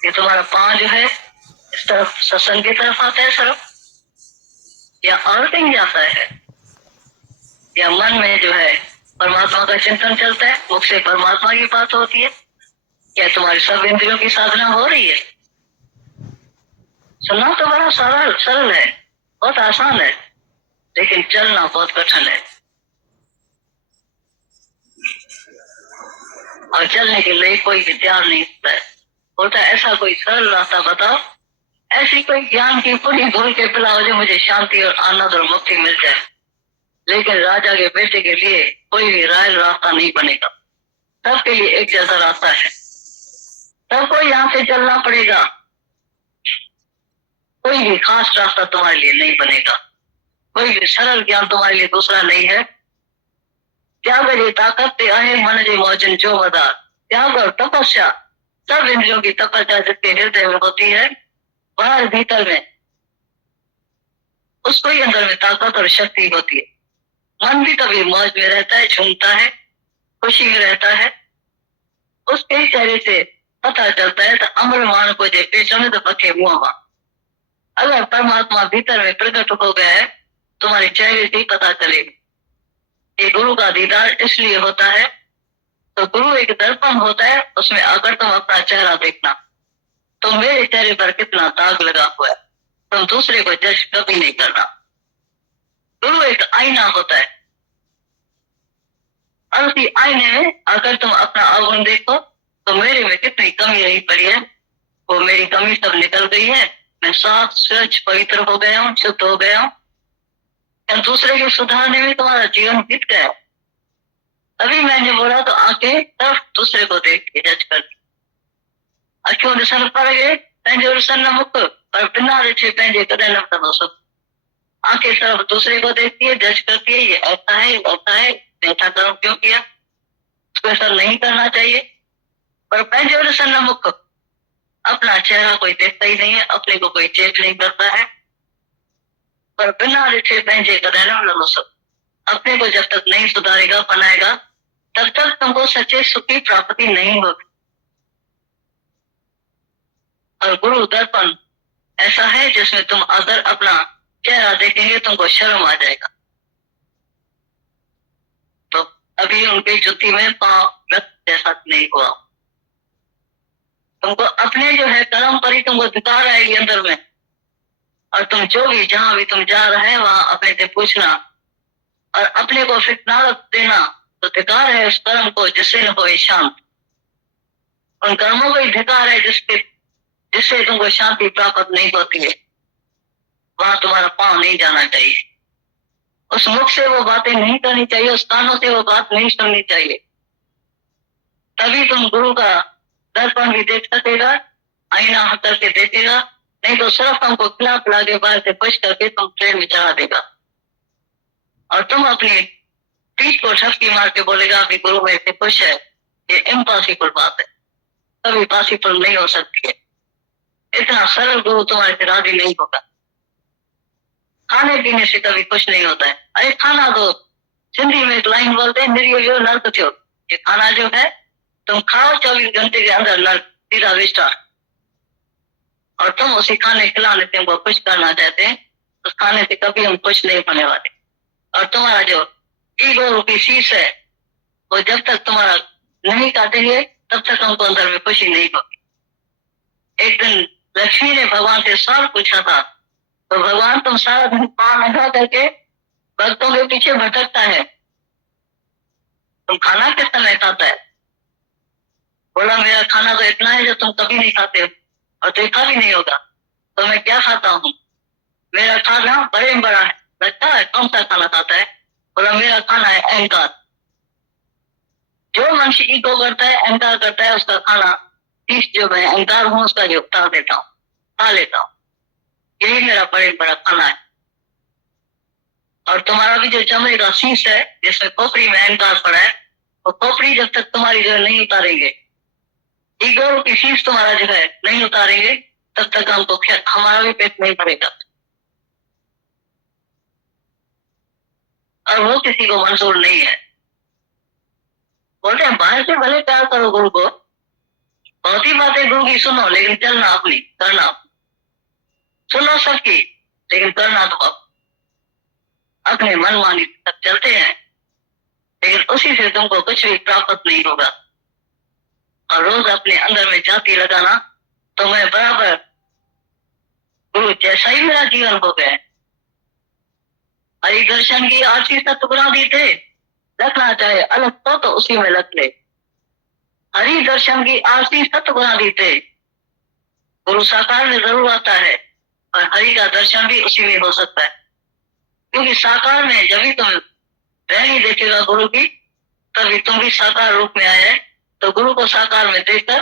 ये तुम्हारा पांव जो है इस तरफ सत्संग की तरफ आता है सिर्फ, या और कहीं जाता है, या मन में जो है परमात्मा का चिंतन चलता है, मुख से परमात्मा की बात होती है, क्या तुम्हारी सब इंद्रियों की साधना हो रही है? सुनना तो बड़ा सरल सरल है, बहुत आसान है, लेकिन चलना बहुत कठिन है। और चलने के लिए कोई विद्यार नहीं होता है, बोलता है ऐसा कोई सरल रास्ता बताओ, ऐसी कोई ज्ञान की पूरी घोल के पिलाओ जो मुझे शांति और आनंद और मुक्ति मिल जाए। लेकिन राजा के बेटे के लिए कोई भी राय रास्ता नहीं बनेगा, सबके लिए एक जैसा रास्ता है, सबको यहाँ से चलना पड़ेगा, कोई भी खास रास्ता तुम्हारे लिए नहीं बनेगा, कोई भी सरल ज्ञान तुम्हारे लिए दूसरा नहीं है। त्याग जी ताकत आहे मन जी मोचन जो बता, त्याग और तपस्या, सब इंद्रियों की तपस्या जिसके हृदय में होती है, बाहर भीतर में उसको ही अंदर में ताकत और शक्ति होती है। मन भी कभी मौज में रहता है, झूमता है, खुशी में रहता है, उसके चेहरे से पता चलता है तो अमर मान को जे पेशों में तो पखे मुआ। अगर परमात्मा भीतर में प्रकट हो गया है, तुम्हारे चेहरे से ही पता चलेगा। ये गुरु का दीदार इसलिए होता है, तो गुरु एक दर्पण होता है, उसमें आकर तुम अपना चेहरा देखना, तो मेरे चेहरे पर कितना दाग लगा हुआ है, तुम दूसरे को जज कभी नहीं करना। गुरु एक आईना होता है, और उसी आईने में अगर तुम अपना अवगुण देखो तो मेरे में कितनी कमी रही पड़ी है, वो मेरी कमी सब निकल गई है, मैं साफ स्वच्छ पवित्र हो गया हूँ, शुद्ध हो गया हूँ। दूसरे के सुधारने में तुम्हारा जीवन बीत गया। अभी मैंने बोला तो आंखें तब दूसरे को देख के जज कर दी, अखियों ॾिसण पड़ गए पंहिंजो ॾिसण न मुक, पर बिना ॾिठे पंहिंजे कॾहिं न कंदो सब। आंखें तरफ दूसरे को देखती है, जज करती है, ये ऐसा है, ऐसा है, ऐसा कर्म क्यों किया, उसको ऐसा नहीं करना चाहिए। पर पंहिंजो ॾिसण न मुक, अपना चेहरा कोई देखता ही नहीं है, अपने को कोई चेक नहीं करता है, पर बिना ॾिठे पंहिंजे कॾहिं न लॻो सब। अपने को जब तक नहीं सुधारेगा, बनाएगा, तब तक तुमको सच्चे सुख की प्राप्ति नहीं होगी। और गुरु दर्पण ऐसा है जिसमें तुम अगर अपना चेहरा देखेंगे तुमको शर्म आ जाएगा। तो अभी उनकी जुती में पांव रक्त जैसा नहीं हुआ, तुमको अपने जो है कर्म पर ही तुमको धिकार आएगी अंदर में, और तुम जो भी जहां भी तुम जा रहे हैं वहां अपने से पूछना और अपने को फिर न देना, तो धिकार है उस कर्म को जिससे न हो शांत, उन कर्मों को ही धिकार है जिससे तुमको शांति प्राप्त नहीं होती है, वहां तुम्हारा पांव नहीं जाना चाहिए, उस मुख से वो बातें नहीं करनी चाहिए, उस कानों से वो बात नहीं सुननी चाहिए। तभी तुम गुरु का दर्पण भी देख सकेगा, आईना होकर के देखेगा, नहीं तो सिर्फ हमको खिला पिला के बाहर से पुश करके तुम ट्रेन में चढ़ा देगा, और तुम अपनी पीठ को ठपकी मार के बोलेगा अभी गुरु मेरे से खुश है। ये इम्पॉसिबल बात है, कभी पॉसिबल नहीं हो सकती है। इतना सरल गुरु तुम्हारे से राजी नहीं होगा। खाने पीने से कभी खुश नहीं होता है, अरे खाना दो, सिंधी में एक लाइन बोलते हैं, निर्यो नर्क थो, ये खाना जो है तुम खाओ 24 घंटे के अंदर नर्क सीधा विस्तार, और तुम उसी खाने खिलाने से हमको खुश करना चाहते हैं, उस खाने से कभी हम खुश नहीं होने वाले। और तुम्हारा जो ईगो रूपी शीश है, वो जब तक तुम्हारा नहीं काटेंगे तब तक हमको अंदर में खुशी नहीं होगी। एक दिन लक्ष्मी ने भगवान से सवाल पूछा था, तो भगवान तुम सारा दिन पाँव लगा करके भक्तों के पीछे भटकता है, तुम खाना किस समय खाता है? बोला मेरा खाना तो इतना है जो तुम कभी नहीं खाते हो और देखा भी नहीं होगा, तो मैं क्या खाता हूँ? मेरा खाना बड़े में बड़ा है, लगता है कौन सा खाना खाता है? बोला मेरा खाना है अहंकार। जो मनुष्य ईगो करता है, अहंकार करता है, उसका खाना तीस जो मैं अहंकार हूँ उसका जो उतार देता हूँ, खा लेता हूँ, यही मेरा बड़े बड़ा खाना है। और तुम्हारा भी जो चमड़े का शीश है जिसमें खोपड़ी में अहंकार पड़ा है, वो खोपड़ी जब तक तुम्हारी जो नहीं उतारेंगे, ईगो की शीश तुम्हारा जो है नहीं उतारेंगे, तब तक हमको हमारा भी पेट नहीं भरेगा, और वो किसी को मंजूर नहीं है। बोलते हैं बाहर से भले प्यार करो गुरु को, बहुत ही बातें गुरु की सुनो, लेकिन चलना अपनी, करना सुनो सबकी, लेकिन करना तो अपने मनमानी तक चलते हैं, लेकिन उसी से तुमको कुछ भी प्राप्त नहीं होगा। और रोज अपने अंदर में जाति लगाना, तो मैं बराबर गुरु जैसा ही मेरा जीवन हो गया। हरि दर्शन की आरती सत्य गुना दी थे, रखना चाहे अलग तो उसी में रख ले। हरि दर्शन की आरती सत्य गुना दी थे, गुरु साकार में जरूर आता है, और हरि का दर्शन भी उसी में हो सकता है। क्योंकि साकार में जब भी तुम रहनी देखेगा गुरु की, तभी तुम भी साकार रूप में आए। तो गुरु को साकार में देखकर,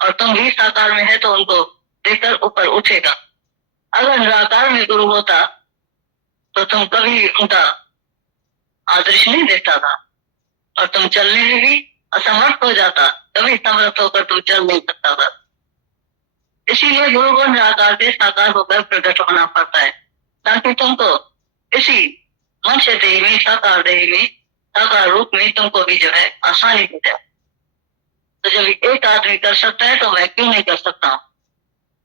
और तुम भी साकार में है तो उनको देखकर ऊपर उठेगा। अगर निराकार में गुरु होता तो तुम कभी उनका आदर्श नहीं देखता था, और तुम चलने में भी असमर्थ हो जाता, कभी समर्थ होकर तुम चल नहीं सकता था। इसीलिए गुरु को निराकार से साकार होकर प्रकट होना पड़ता है, ताकि तुमको इसी मनुष्य देह में, साकार देह में, साकार रूप में तुमको भी जो है आसानी हो जाए। तो जब एक आदमी कर सकता है तो मैं क्यों नहीं कर सकता हूं?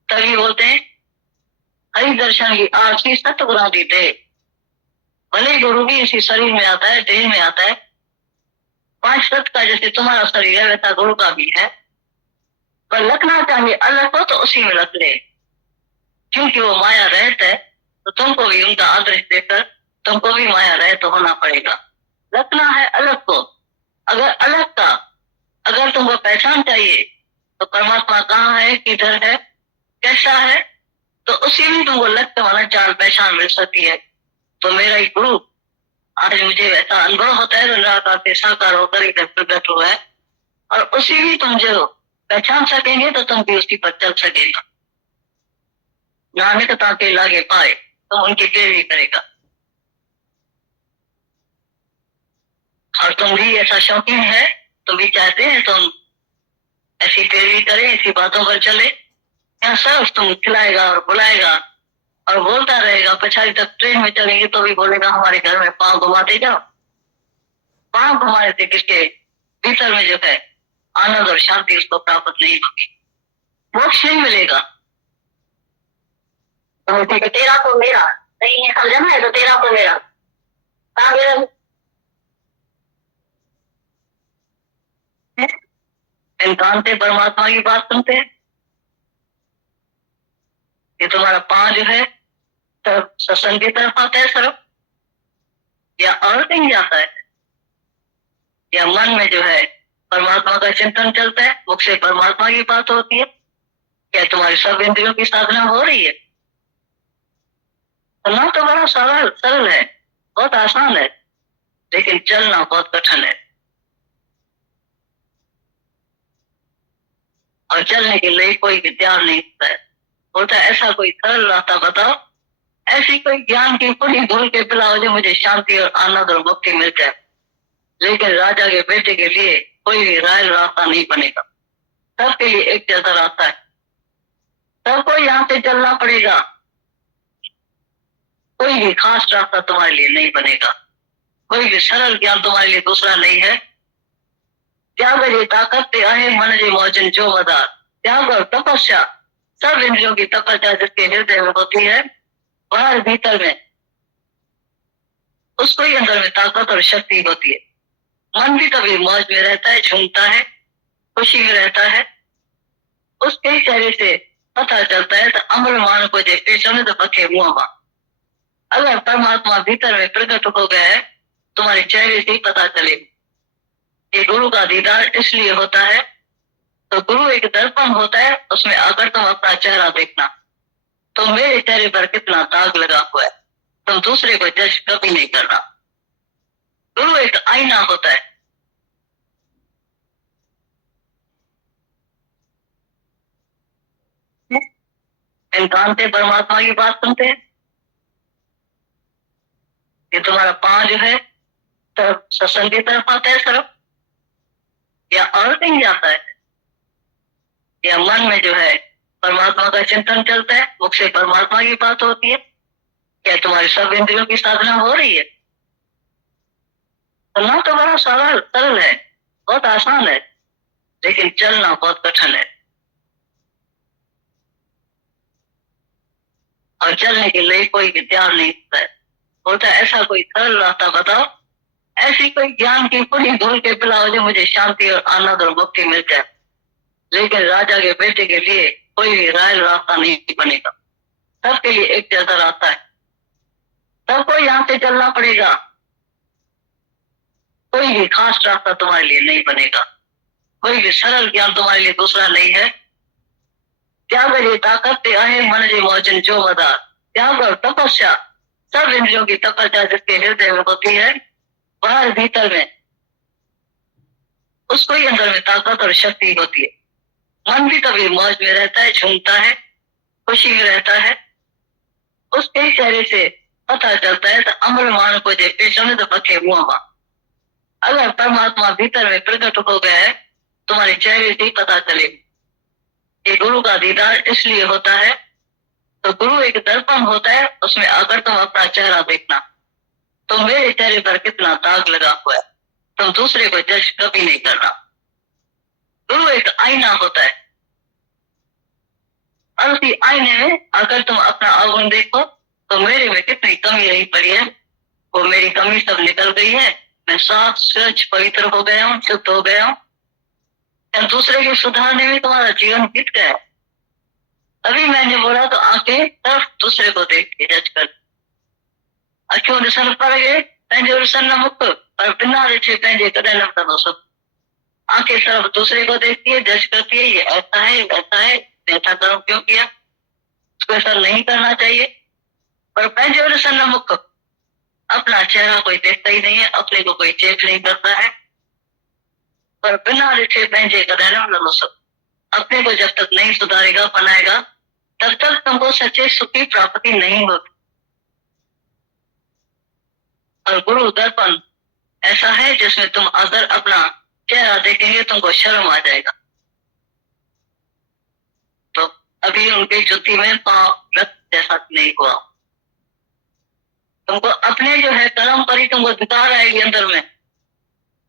तभी बोलते हैं हरि दर्शन की आरती सत्य गुना दी दे। भले गुरु भी इसी शरीर में आता है, देह में आता है, 5 तत्व का जैसे तुम्हारा शरीर है वैसा गुरु का भी है, पर रखना चाहिए अलग हो तो उसी में रख ले। क्योंकि वो माया रहित है, तो तुमको भी उनका आदर्श देकर तुमको भी माया रहित तो होना पड़ेगा। रखना है अलग को। अगर अलग का अगर तुमको पहचान चाहिए तो परमात्मा कहाँ है, किधर है, कैसा है, तो उसी में तुमको लगता वाला चाल पहचान मिल सकती है। तो मेरा ही गुरु आज मुझे ऐसा अनुभव होता है, निराकार से साकार होकर इधर प्रकट हुआ है, और उसी भी तुम जो पहचान सकेंगे तो तुम भी उसी पर चल सकेगा। नानक ताके लागे पाए तो उनकी पैरवी करेगा। और तुम भी ऐसा शौकीन है, तुम भी चाहते हैं तुम ऐसी पैरवी करें, ऐसी बातों पर चले। यहाँ सब तुम खिलाएगा और बुलाएगा और बोलता रहेगा। पछाड़ी तक ट्रेन में चलेंगे तो भी बोलेगा हमारे घर में पांव घुमाते जाओ। पांव घुमाने से किसके भीतर में जो है आनंद और शांति उसको प्राप्त नहीं होगी, मोक्ष नहीं मिलेगा। तो तेरा तो मेरा नहीं है, समझना है, तो तेरा तो मेरा इंसान से परमात्मा की बात सुनते हैं। ये तुम्हारा पांव जो है सब सत्संग की तरफ आता है सर्व, या और कहीं जाता है, या मन में जो है परमात्मा का चिंतन चलता है, मुख से परमात्मा की बात होती है, क्या तुम्हारी सब इंद्रियों की साधना हो रही है? सुनना तो बड़ा सरल है, बहुत आसान है, लेकिन चलना बहुत कठिन है। और चलने के लिए कोई विद्या नहीं होता है। बोलता है ऐसा कोई सरल रास्ता बताओ, ऐसी कोई ज्ञान की पूरी घोल के पिलाओ जो मुझे शांति और आनंद और मुक्ति मिल जाए। लेकिन राजा के बेटे के लिए कोई भी रायल रास्ता नहीं बनेगा। सबके लिए एक जैसा रास्ता है, सबको यहाँ से चलना पड़ेगा। कोई भी खास रास्ता तुम्हारे लिए नहीं बनेगा, कोई भी सरल ज्ञान तुम्हारे लिए दूसरा नहीं है। त्याग जे ताकत आहे मन जे मौजन जो मदार। त्याग और तपस्या, सब इंद्रियों की तपस्या जिसके हृदय में होती है, बाहर भीतर में उसको ही अंदर में ताकत और शक्ति होती है। मन भी कभी मौज में रहता है, झूमता है, खुशी में रहता है। उसके चेहरे से पता चलता है तो अमर मान को देखते समय तो पखे मुआ। अगर परमात्मा भीतर में प्रकट हो गया है, तुम्हारे चेहरे से ही पता चलेगा। ये गुरु का दीदार इसलिए होता है, तो गुरु एक दर्पण होता है, उसमें आकर तुम अपना चेहरा देखना, तो मेरे चेहरे पर कितना दाग लगा हुआ है, तुम दूसरे को जज कभी नहीं करना। गुरु एक आईना होता है। इंसान से परमात्मा की बात सुनते हैं। ये तुम्हारा पांव जो है सब सत्संग की तरफ आता है सर्व, या और कहीं जाता है, या मन में जो है परमात्मा का चिंतन चलता है, मुख से परमात्मा की बात होती है, क्या तुम्हारी सब इंद्रियों की साधना हो रही है? सुनना तो बड़ा सरल है, बहुत आसान है, लेकिन चलना बहुत कठिन है। और चलने के लिए कोई भी तैयार नहीं होता है। बोलता है ऐसा कोई सरल रास्ता बताओ, ऐसी कोई ज्ञान की पुरी घोल के पिलाओ जो मुझे शांति और आनंद और मुक्ति मिल जाए। लेकिन राजा के बेटे के लिए कोई भी रायल रास्ता नहीं बनेगा। सबके लिए एक जैसा रास्ता है, सबको यहाँ से चलना पड़ेगा। कोई भी खास रास्ता तुम्हारे लिए नहीं बनेगा, कोई भी सरल ज्ञान तुम्हारे लिए दूसरा नहीं है। त्याग जी ताकत आहे मन जी मौजन जो मदार, त्याग और तपस्या, सब इंद्रियों की तपस्या जिसके हृदय में होती है, बाहर भीतर में उसको ही अंदर में ताकत और शक्ति होती है। मन भी कभी मौज में रहता है, झूमता है, खुशी में रहता है। उसके चेहरे से पता चलता है तो अमर मान को जे पेशने तो पखे मुआ। अगर परमात्मा भीतर में प्रकट हो गया है, तुम्हारे चेहरे से ही पता चलेगा। ये गुरु का दीदार इसलिए होता है, तो गुरु एक दर्पण होता है, उसमें आकर तुम अपना चेहरा देखना, तो मेरे चेहरे पर कितना दाग लगा हुआ है, तुम दूसरे को जज कभी नहीं करना। गुरु एक आईना होता है, और उसी आईने में अगर तुम अपना अवगुण देखो तो मेरे में कितनी कमी रही पड़ी है, वो मेरी कमी सब निकल गई है। मैं साफ स्वच्छ पवित्र हो गया हूँ, शुद्ध हो गया हूँ। दूसरे के सुधारने में तुम्हारा जीवन बीत गया। अभी मैंने बोला तो आंखें तरफ दूसरे को देख के जज कर, अखियों ॾिसण पर गए पंहिंजो ॾिसण न मुक, पर बिना ॾिठे पंहिंजे कॾहिं न कंदो सब। आंखें तरफ दूसरे को देखती है, जज करती है, ये ऐसा है वैसा है, ऐसा करो क्यों किया, उसको ऐसा नहीं करना चाहिए। पर पंहिंजो ॾिसण न मुक, अपना चेहरा कोई देखता ही नहीं है, अपने को कोई चेक नहीं करता है। पर बिना ॾिठे पंहिंजे कॾहिं न कंदो सब। अपने को जब तक नहीं सुधारेगा, बनाएगा, तब तक तुमको सच्चे सुख की प्राप्ति नहीं होगी। और गुरु दर्पण ऐसा है जिसमें तुम अगर अपना चेहरा देखेंगे तुमको शर्म आ जाएगा। तो अभी उनके जुती में पांव रक्त जैसा नहीं हुआ, तुमको अपने जो है कर्म पर ही तुमको दिखा रहेगी अंदर में।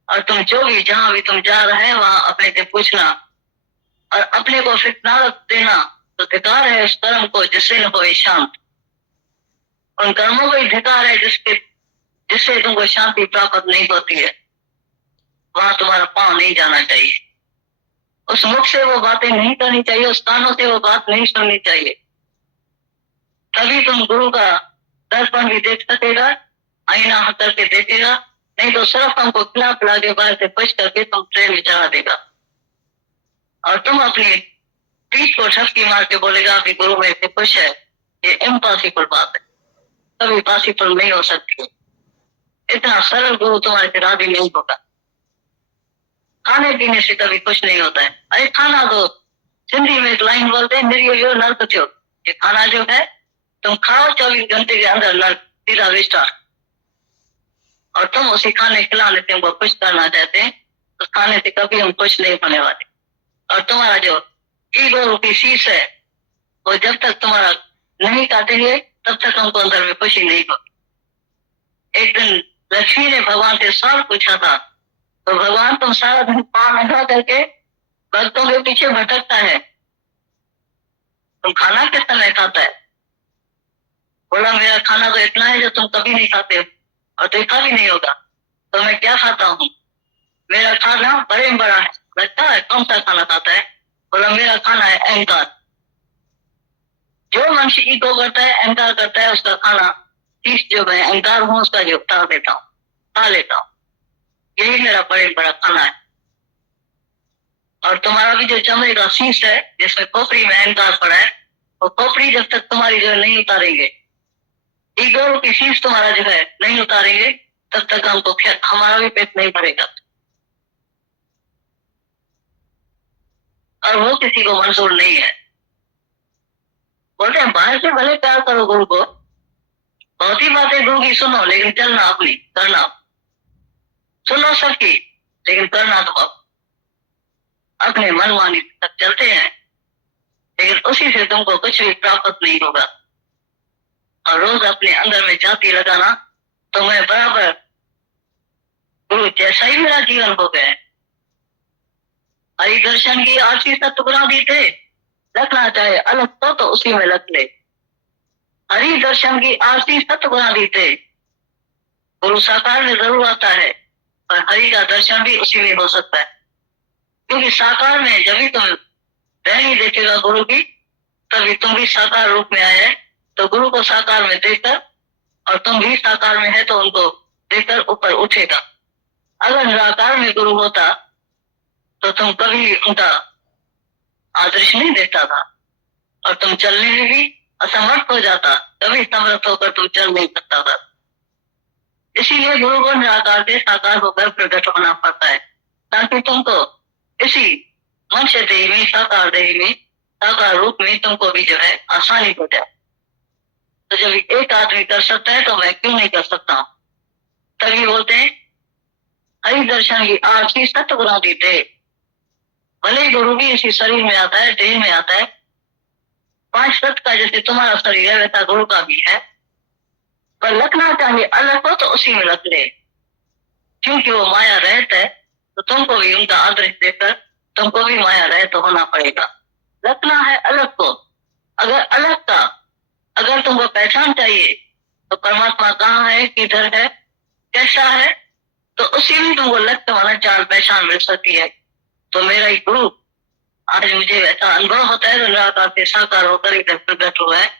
और तुम जो भी जहां भी तुम जा रहे हैं वहां अपने से पूछना और अपने को फितना देना, तो धिकार है उस कर्म को जिससे न कोई शांत। उन कर्मों को ही धिकार है जिससे तुमको शांति प्राप्त नहीं होती है। वहां तुम्हारा पांव नहीं जाना चाहिए, उस मुख से वो बातें नहीं करनी चाहिए, उस कानों से वो बात नहीं सुननी चाहिए। तभी तुम गुरु का दर्पण भी देख सकेगा, आईना होकर के देखेगा। नहीं तो सिर्फ हमको खिला पिला के बाहर से पुश करके तुम ट्रेन में चढ़ा देगा और तुम अपनी पीठ को ठपकी मार के बोलेगा अभी गुरु मेरे से खुश है। ये इम्पॉसिबल बात है, कभी पॉसिबल नहीं हो सकती। इतना सरल गुरु तुम्हारे से राजी नहीं होगा। खाने पीने से कभी कुछ नहीं होता है। अरे खाना दो, सिंधी में एक लाइन बोलते हैं, निर्यो नर्क थो। ये खाना जो है तुम खाओ, 24 घंटे के अंदर नर्क सीधा विस्तार। और तुम उसी खाने खिलाने से हमको खुश करना चाहते हैं, उस खाने से कभी हम खुश नहीं होने वाले। और तुम्हारा जो ईगो रूपी शीश है, वो जब तक तुम्हारा नहीं काटेंगे तब तक हमको अंदर में खुशी नहीं होगी। एक दिन लक्ष्मी ने भगवान से सवाल पूछा था, तो भगवान तुम सारा दिन पाँव नंगा करके भक्तों के पीछे भटकता है, तुम खाना किस समय खाता है? बोला मेरा खाना तो इतना है जो तुम कभी नहीं खाते हो और देखा भी नहीं होगा, तो मैं क्या खाता हूँ? मेरा खाना बड़े में बड़ा है। लगता है कौन सा खाना खाता है? बोला मेरा खाना है अहंकार। जो मनुष्य ईगो करता है, अहंकार करता है, उसका खाना चीज जो मैं अहंकार हूँ उसका जो उतार देता हूँ, खा लेता हूँ। यही मेरा बड़े बड़ा खाना है। और तुम्हारा भी जो चमड़े का शीश है जिसमें खोपड़ी में अहंकार पड़ा है, वो खोपड़ी जब तक तुम्हारी जो नहीं उतारेंगे, ईगो की शीश तुम्हारा जो है नहीं उतारेंगे, तब तक हमको हमारा भी पेट नहीं भरेगा। और वो किसी को मंजूर नहीं है। बोलते हैं बाहर से भले प्यार करो गुरु को, बहुत ही बातें गुरु की सुनो, लेकिन चलना अपनी, करना सुनो सबकी, लेकिन करना तो अपने मनमानी तक चलते हैं, लेकिन उसी से तुमको कुछ भी प्राप्त नहीं होगा। और रोज अपने अंदर में जाति लगाना तो मैं बराबर गुरु जैसा ही मेरा जीवन हो गया। हरि दर्शन की आरती सत्य गुना दी थे, रखना चाहे अलग तो उसी में रख ले। हरि दर्शन की आरती सतगुणा दीते। गुरु साकार में जरूर आता है, पर हरि का दर्शन भी उसी में हो सकता है, क्योंकि साकार में जब भी तुम रहनी देखेगा गुरु की, तभी तुम भी साकार रूप में आए। तो गुरु को साकार में देखकर और तुम भी साकार में है तो उनको देखकर ऊपर उठेगा। अगर निराकार में गुरु होता तो तुम कभी उनका आदर्श नहीं देखता था और तुम चलने में भी असमर्थ हो जाता, कभी समर्थ होकर तुम चल नहीं सकता था। इसीलिए गुरु को निराकार से साकार होकर प्रकट होना पड़ता है, ताकि तुमको इसी मनुष्य देह में, साकार देह में, साकार रूप में तुमको भी जो है आसानी हो जाए। तो जब एक आदमी कर सकता है तो मैं क्यों नहीं कर सकता हूं? तभी बोलते हैं हरि दर्शन की आरती सतगुणा दीते। भले गुरु भी इसी शरीर में आता है, देह में आता है, 5 तत्व का जैसे तुम्हारा शरीर है वैसा गुरु का भी है, पर लगना चाहिए अलग हो तो उसी में लग ले, क्योंकि वो माया रहित है। तो तुमको भी उनका आदर्श देकर तुमको भी माया रहित तो होना पड़ेगा। लगना है अलग को। अगर अलग का अगर तुमको पहचान चाहिए तो परमात्मा कहाँ है, किधर है, कैसा है, तो उसी में तुमको लगता वाला चाल पहचान मिल सकती है। तो मेरा ही गुरु आज मुझे ऐसा अनुभव होता है, निराकार से साकार होकर इधर प्रकट हुआ है,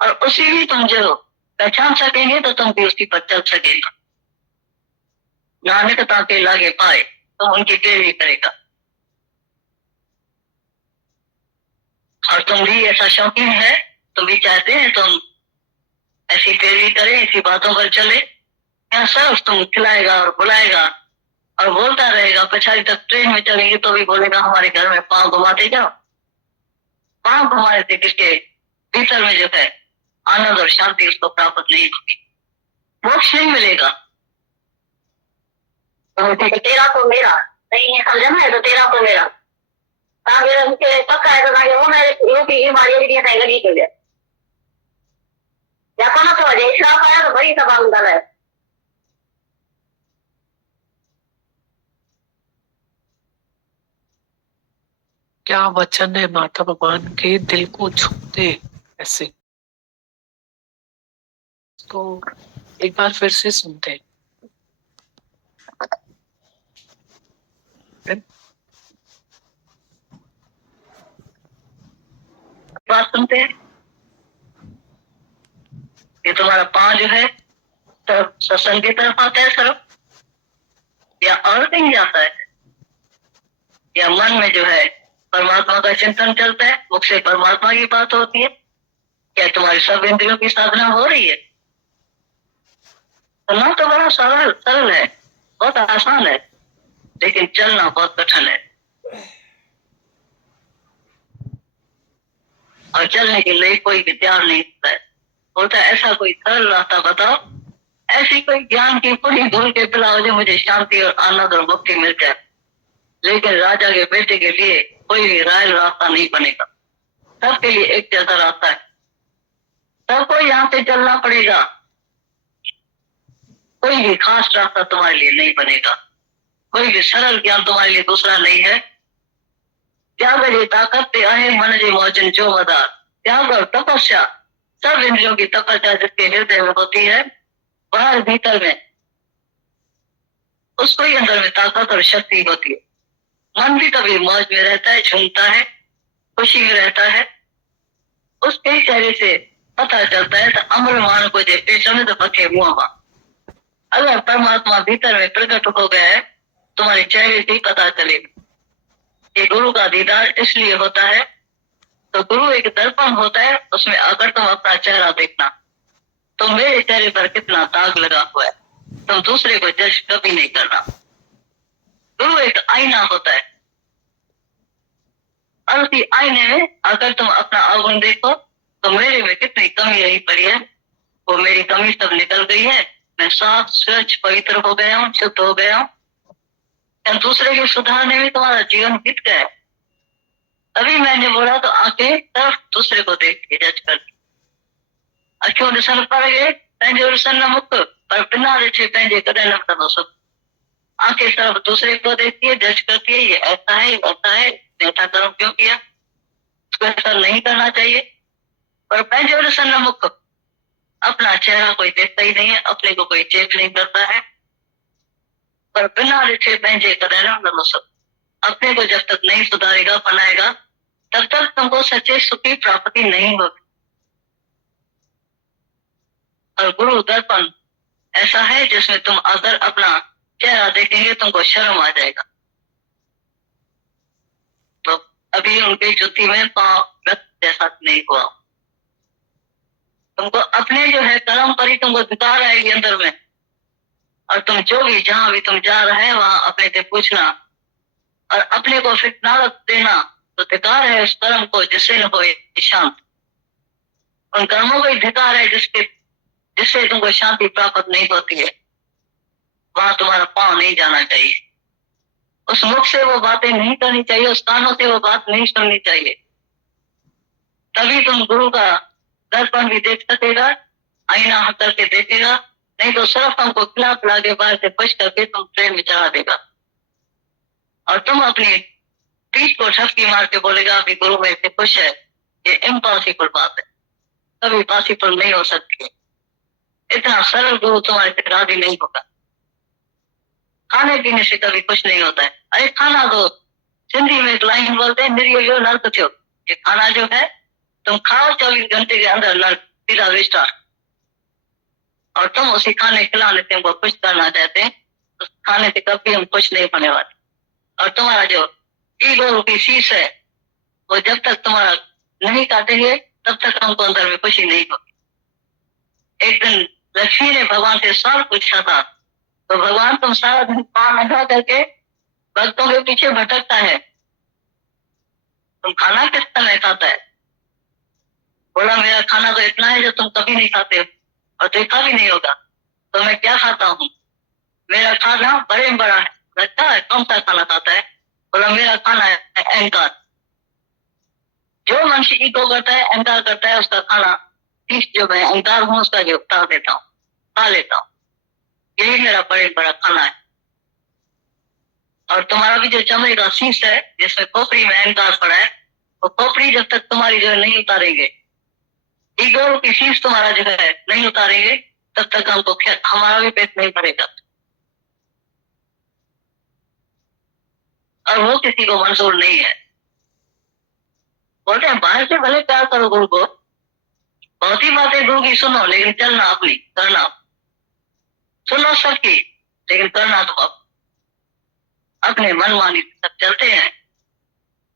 और उसी में तुम जो पहचान सकेंगे तो तुम भी उसी पर चल सकेगा। नानक ताके लागे पाए तो उनकी पैरवी करेगा। और तुम भी ऐसा शौकीन है, तुम भी चाहते हैं तुम ऐसी पैरवी करें, ऐसी बातों पर चले। यहाँ सब तुम खिलाएगा और बुलाएगा और बोलता रहेगा। पछाड़ी तक ट्रेन में चलेंगे तो भी बोलेगा हमारे घर में पांव घुमाते जाओ। पांव घुमाने से किसके भीतर में जो है आनंद और शांति उसको प्राप्त नहीं होगी, मोक्ष नहीं मिलेगा। तो तेरा तो मेरा नहीं है, समझा ना, तो तेरा तो मेरा पक्का है, तो वो मेरे की बीमारी लगी के लिए या कौन तो वजह इसका पाया तो बड़ी सभा डाला है। क्या वचन है माता भगवान के, दिल को छूते ऐसे। तो एक बार फिर से सुनते हैं। बात सुनते हैं। ये तुम्हारा पांव जो है सब सत्संग की तरफ आता है सिर्फ, या और कहीं जाता है, या मन में जो है परमात्मा का चिंतन चलता है, मुख से परमात्मा की बात होती है, क्या तुम्हारी सब इंद्रियों की साधना हो रही है? सुनना तो बड़ा सरल है, बहुत आसान है, लेकिन चलना बहुत कठिन है। और चलने के लिए कोई भी तैयार नहीं होता है। बोलता है ऐसा कोई सरल रास्ता बताओ, ऐसी कोई ज्ञान की पूरी धूल के पिलाओ जो मुझे शांति और आनंद और मुक्ति मिल जाए। लेकिन राजा के बेटे के लिए कोई भी रायल रास्ता नहीं बनेगा। सबके लिए एक जैसा रास्ता है, सबको यहाँ से चलना पड़ेगा। कोई भी खास रास्ता तुम्हारे लिए नहीं बनेगा, कोई भी सरल ज्ञान तुम्हारे लिए दूसरा नहीं है। त्याग जी ताकत आहे मन जी मोचन जो मदार। त्याग और तपस्या, सब इंद्रियों की तपस्या जिसके हृदय में होती है, बाहर भीतर में उसको ही अंदर में ताकत और शक्ति होती है। मन भी कभी मौज में रहता है, झूमता है, खुशी में रहता है, उसके चेहरे से पता चलता है। तो अमर मान को देखते समय तो पके मुआ। अगर परमात्मा भीतर में प्रकट हो गया है, तुम्हारे चेहरे से ही पता चलेगा। ये गुरु का दीदार इसलिए होता है, तो गुरु एक दर्पण होता है, उसमें आकर तुम अपना चेहरा देखना, तो मेरे चेहरे पर कितना दाग लगा हुआ है, तुम दूसरे को जज कभी नहीं करना। गुरु एक आईना होता है, और उसी आईने में अगर तुम अपना अवगुण देखो तो मेरे में कितनी कमी रही पड़ी है, वो मेरी कमी सब निकल गई है। मैं साफ स्वच्छ पवित्र हो गया हूँ, शुद्ध हो गया हूँ। दूसरे के सुधारने में तुम्हारा जीवन बीत गया है। अभी मैंने बोला तो आंखें तरफ दूसरे को देख के जज कर दी। अखियों ॾिसण पड़ गए पंहिंजो ॾिसण न मुक, पर बिना ॾिठे पंहिंजे कॾहिं न कंदो सुख। आंखें तरफ दूसरे को देखती है, जज करती है, ये ऐसा है, ऐसा है, ऐसा कर्म क्यों किया, उसको ऐसा नहीं करना चाहिए। पर पंहिंजो ॾिसण न मुक, अपना चेहरा कोई देखता ही नहीं है, अपने को कोई चेक नहीं करता है, पर बिना लिखे पंहिंजे कदें न मिलो सब। अपने को जब तक नहीं सुधारेगा बनाएगा तब तक तुमको सच्चे सुख की प्राप्ति नहीं होगी। और गुरु दर्पण ऐसा है जिसमें तुम अगर अपना चेहरा देखेंगे तुमको शर्म आ जाएगा। तो अभी उनके जुत्ती में पांव रख जैसा नहीं हुआ। तुमको अपने जो है कर्म पर ही तुमको धिकार आएगी अंदर में, और तुम जो भी जहां भी तुम जा रहे हैं वहां अपने से पूछना और अपने को फिर न देना। तो धिकार है उस कर्म को जिससे न होए शांत। उन कर्मों को धिकार है जिससे तुमको शांति प्राप्त नहीं होती है। वहां तुम्हारा पांव नहीं जाना चाहिए, उस मुख से वो बातें नहीं करनी चाहिए, उस कानों से वो बात नहीं सुननी चाहिए। तभी तुम गुरु का दर्पण भी देख सकेगा, आईना हट करके देखेगा, नहीं तो सिर्फ तुमको खिला पिला के बाहर से पुश करके तुम ट्रेन में चढ़ा देगा। और तुम अपनी पीठ को ठपकी मार के बोलेगा अभी गुरु मेरे से खुश है। ये इम्पॉसिबल बात है, कभी पॉसिबल नहीं हो सकती। इतना सरल गुरु तुम्हारे से राजी नहीं होगा। खाने पीने से कभी कुछ नहीं होता है। अरे खाना दो, सिंधी में एक लाइन बोलते हैं निर्यो नर्क थो। ये खाना जो है तुम खाओ 24 घंटे के अंदर नर्क सीधा रिस्टार्ट। और तुम उसी खाने खिलाने से हमको खुश करना चाहते हैं, उस खाने से कभी हम खुश नहीं होने वाले। और तुम्हारा जो ईगो रूपी शीश है वो जब तक तुम्हारा नहीं काटेंगे तब तक हमको अंदर में खुशी नहीं होगी। एक दिन लक्ष्मी ने भगवान से सवाल पूछा था, तो भगवान तुम सारा दिन पान लगा करके भक्तों के पीछे भटकता है, तुम खाना किस समय खाता है? बोला मेरा खाना तो इतना है जो तुम कभी नहीं खाते हो और देखा भी नहीं होगा। तो मैं क्या खाता हूँ? मेरा खाना बड़े में बड़ा है। लगता है कौन सा खाना खाता है? बोला मेरा खाना है अहंकार। जो मनुष्य ईगो करता है, अहंकार करता है, उसका खाना जो मैं अहंकार हूँ उसका जो खा देता हूँ, खा लेता हूँ। यही मेरा बड़े बड़ा खाना है। और तुम्हारा भी जो चमड़े का शीश है जिसमें खोपड़ी में अहंकार पड़ा है, वो खोपड़ी जब तक तुम्हारी जो है नहीं उतारेंगे, ईगो की शीश तुम्हारा जो है नहीं उतारेंगे, तब तक हमको हमारा भी पेट नहीं भरेगा। और वो किसी को मंजूर नहीं है। बोलते हैं बाहर से भले प्यार करो गुरु को, बहुत ही बातें गुरु की सुनो, लेकिन चलना अपनी, करना सुनो सबकी, लेकिन करना तो अपने मनमानी सब चलते हैं,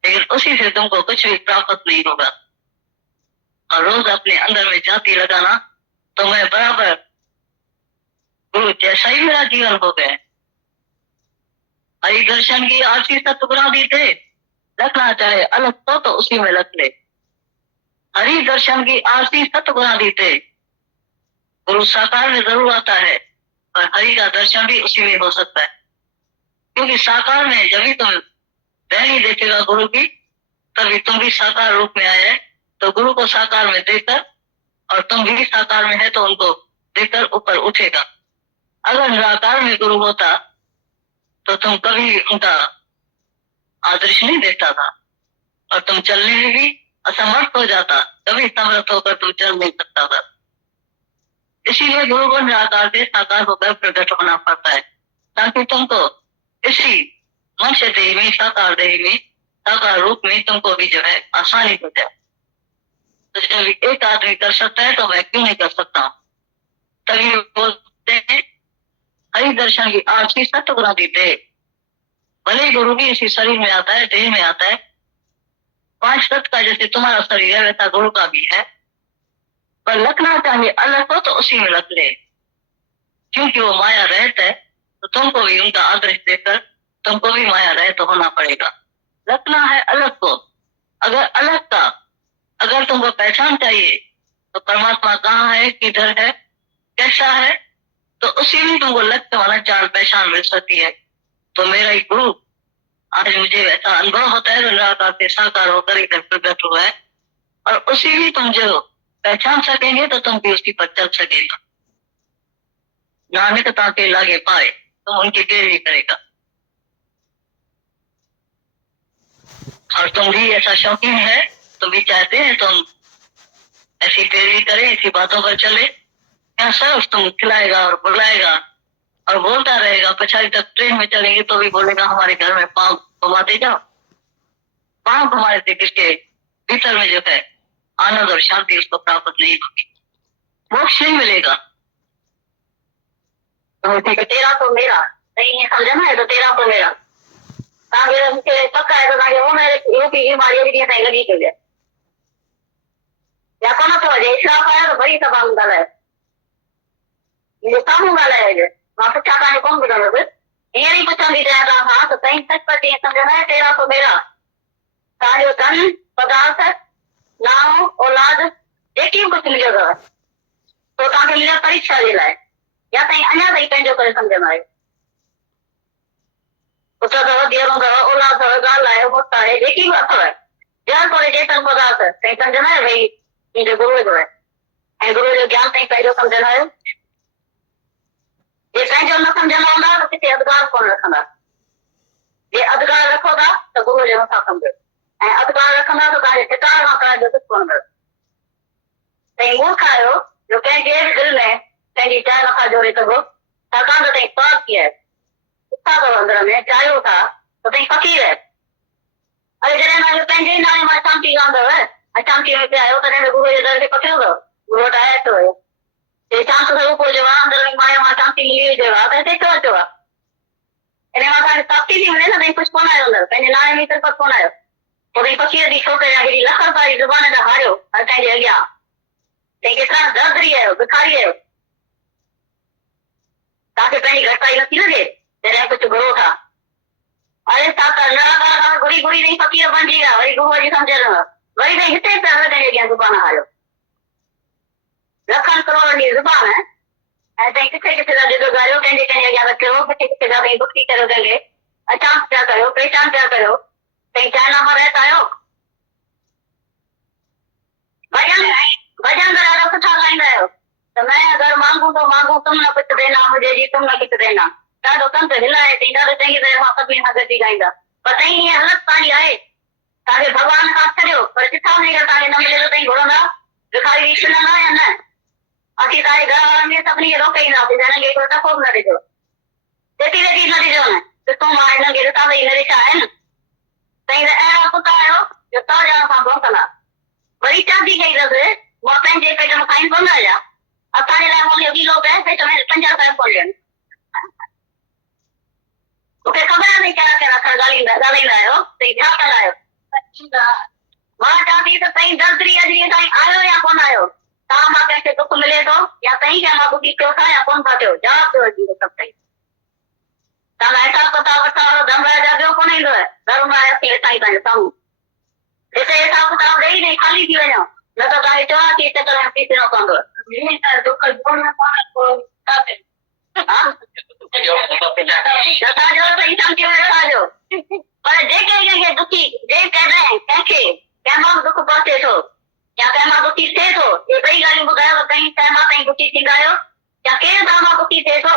लेकिन उसी से तुमको कुछ भी प्राप्त नहीं होगा। और रोज अपने अंदर में जाति लगाना तो मैं बराबर गुरु जैसा ही मेरा जीवन हो गया। हरि दर्शन की आरती सतगुणा दी थे, रखना चाहे अलग तो उसी में रख ले। हरि दर्शन की आरती सतगुणा दी थे, गुरु साकार में जरूर आता है और हरि का दर्शन भी उसी में हो सकता है। क्योंकि साकार में जब भी तुम रहनी देखेगा गुरु की, तभी तुम भी साकार रूप में आए। तो गुरु को साकार में देखकर और तुम भी साकार में है तो उनको देखकर ऊपर उठेगा। अगर निराकार में गुरु होता तो तुम कभी उनका आदर्श नहीं देखता था और तुम चलने में भी असमर्थ हो जाता, कभी समर्थ होकर तुम चल नहीं सकता था। इसीलिए गुरु को निराकार से साकार होकर प्रकट होना पड़ता है, ताकि तुमको इसी मनुष्य देह में, साकार देह में, साकार रूप में तुमको भी जो है आसानी हो जाए। तो जब एक आदमी कर सकता है तो मैं क्यों नहीं कर सकता हूँ? तभी बोलते हैं हरि दर्शन की आरती सतगुणा दी दे। भले गुरु भी इसी शरीर में आता है, देह में आता है, 5 तत्व का जैसे तुम्हारा शरीर है वैसा गुरु का भी है, पर रखना चाहिए अलग हो तो उसी में रख ले। क्योंकि वो माया रहता है तो तुमको भी उनका आदर्श देकर तुमको भी माया रहे तो होना पड़ेगा। रखना है अलग को। अगर अलग का अगर तुमको पहचान चाहिए तो परमात्मा कहाँ है, किधर है, कैसा है, तो उसी में तुमको लक्ष्य वाला चाल पहचान मिल सकती है। तो मेरा ही गुरु आज मुझे ऐसा अनुभव होता है, निराकार से साकार होकर इधर प्रकट हुआ है, और उसी में तुम जो पहचान सकेंगे तो तुम भी उसकी पर चल सकेगा। नानकता के लागे पाए तुम उनकी पैरवी करेगा। और तुम भी ऐसा शौकीन है, तुम भी चाहते हैं तुम ऐसी पैरवी करें, ऐसी बातों पर चले, यहाँ सिर्फ तुम खिलाएगा और बुलाएगा और बोलता रहेगा। पछाड़ी तक ट्रेन में चलेंगे तो भी बोलेगा हमारे घर में पाँव घुमाते जाओ। पाँव घुमाने से किसके भीतर में जो है आनंद और शांति उसको प्राप्त नहीं होगी, मोक्ष नहीं मिलेगा। तो तेरा तो मेरा नहीं है, समझा ना? है तो तेरा तो मेरा पक्का है तो वो मेरे की बीमारी लगी के लिए या कौन तो अजय इस्लाम आया तो बड़ी सभा में गाला है ये काम गाला है जो वहां पूछा था कौन बता रहे ये नहीं पूछा भी जाता। हाँ तो कहीं तक पति समझना है तेरा तो मेरा सारे धन पदार्थ नाव औलाद एक ही कुछ मिलेगा तो तव्हांखे मिले परीक्षा जे लाइ या ताईं अञा ताईं पंहिंजो करे सम्झंदा आहियो। पुट अथव धीअरूं अथव औलाद अथव ॻाल्हि आहे मुक्त आहे जेकी बि अथव ॼण करे चेतन पदार्थ ताईं सम्झंदा आहियो भई मुंहिंजे गुरूअ जो आहे ऐं गुरूअ जो ज्ञान ताईं पंहिंजो सम्झंदा आहियो। जे पंहिंजो न सम्झंदा हूंदा त किथे अधिकार कोन रखंदा। जे अधिकार रखो था त गुरूअ जे मथां सम्झो ऐं अधिकार रखंदा त तव्हांजे ठिकाणे खां करण जो कुझु कोन कयो। तव्हीं मूर्ख आहियो जो कंहिंजे बि दिलि में पंहिंजी चाह नथा जोड़े सघो छाकाणि त तव्हीं पाप की आहे अंदर में चाहियो था तो तई फकीर है। अरे जॾहिं तव्हांखे पंहिंजे ई नाले मां शांती कांदव ऐं शांती में पिया आहियो तॾहिं गुरू जे दर ते पकिड़ो अथव। गुरू वटि आया अचो जे शांति स्वरूप हुजेव अंदर में माया मां शांति मिली हुजेव त हिते छो अचो आहे। इन मां तव्हांखे प्राप्ति थी मिले न तव्हीं कुझु कोन आहियो अंदर पंहिंजे नाले में सिर्फ़ कोन आहियो। पोइ तव्हीं फकीर जी छोकिरे या हेॾी लख रुपए जी ज़ुबान ते हारियो हर कंहिंजे अॻियां तव्हीं केतिरा दर्दरी आहियो भिखारी आहियो। तव्हांखे पंहिंजी घटिताई नथी लॻे जॾहिं कुझु घुरो था। अरे निराकार घुरी घुरी नहीं फकीर बन गया वही गुरु जी समझ रहे वही नहीं हिते पैर देने गया जुबान हारो लखन करोड़ की जुबान है ऐसे किथे किथे का जो गायो कंजे कंजे क्या रखो किथे किथे का कहीं दुखी करो कंगे अचानक क्या करो पहचान क्या करो कहीं चाइना में रहता हो भजन भजन करा कुछ गाइंदा हो तो मैं अगर मांगू तो मांगू तुम न कुछ देना मुझे जी तुम न कुछ देना ॾाढो कंध हिलाए थी ॾाढो चङी तरह मां सभिनी सां गॾिजी ॻाईंदा पर तई हीअ हालत तव्हांजी आहे तव्हांखे भॻवान खां छॾियो पर किथां वञी करे तव्हांखे न मिले त तई घुरंदा भिखारी रीछ न या न असीं तव्हांजे घर वारनि खे सभिनी खे रोके ईंदासीं हिनखे हिकिड़ो टको बि न ॾिजो तेती वेती न ॾिजो न ॾिसो मां हिनखे ॾिसां भई हिन ॾिठा आहिनि तई त अहिड़ा पुट आहियो जो तव्हां ॼण सां भौंकंदा वरी चांदी कई अथसि मां पंहिंजे पेट में खाईं कोन आहियां असांजे लाइ मुंहिंजो किलो पए पेट में 5 रुपया कोन ॾियनि मूंखे ख़बर आहे कहिड़ा कहिड़ा अखर ॻाल्हाईंदा आहियो तई छा कंदा आहियो। मां चवां थी त तई दर्दरी अॼु ताईं आयो या कोन आयो तव्हां मां कंहिंखे दुख मिले थो या तई कंहिं मां दुखी थियो था या कोन था थियो जवाब थियो अची सभु ताईं तव्हां हिसाब किताब वठण वारो धमराज जा ॿियो कोन ईंदो घर में असीं हितां ई तव्हांजे साम्हूं हिते हिसाब किताब ॾेई ॾेई खाली थी वञो न त तव्हांखे चवां थी हिते करे पीसणो पवंदो पर जेके कंहिंखे दुखी जे कॾहिं कंहिंखे कंहिं मां दुख पहुचे थो या कंहिं मां दुखी थिए थो इहे ॿई ॻाल्हियूं ॿुधायो त कंहिं कंहिं मां ताईं दुखी थींदा आहियो या केरु तव्हां मां दुखी थिए थो